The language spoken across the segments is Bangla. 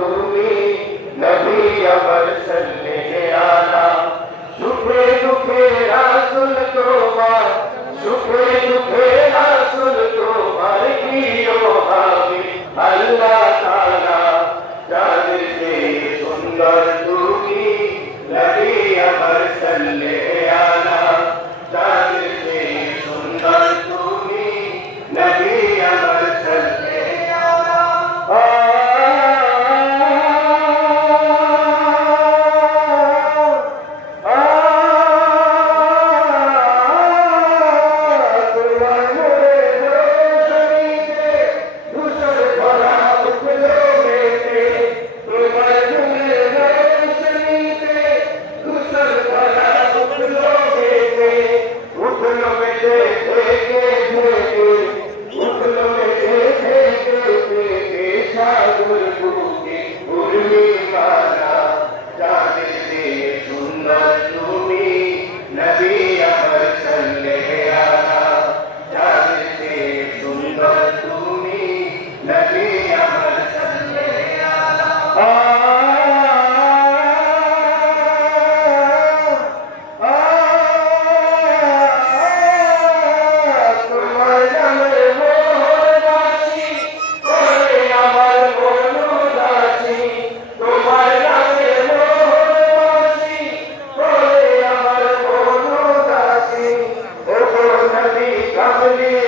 তুমি নবী আমার সল্লে আলা সুখে দুঃখে রাসুল তো carro ele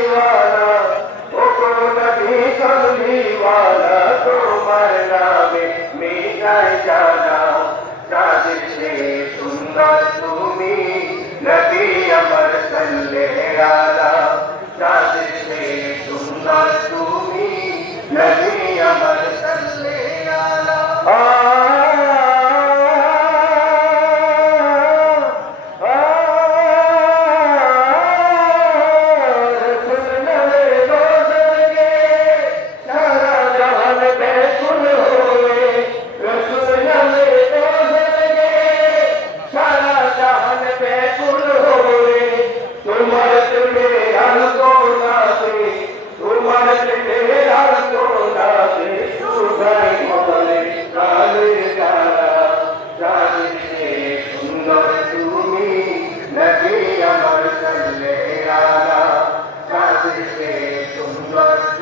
Este, que son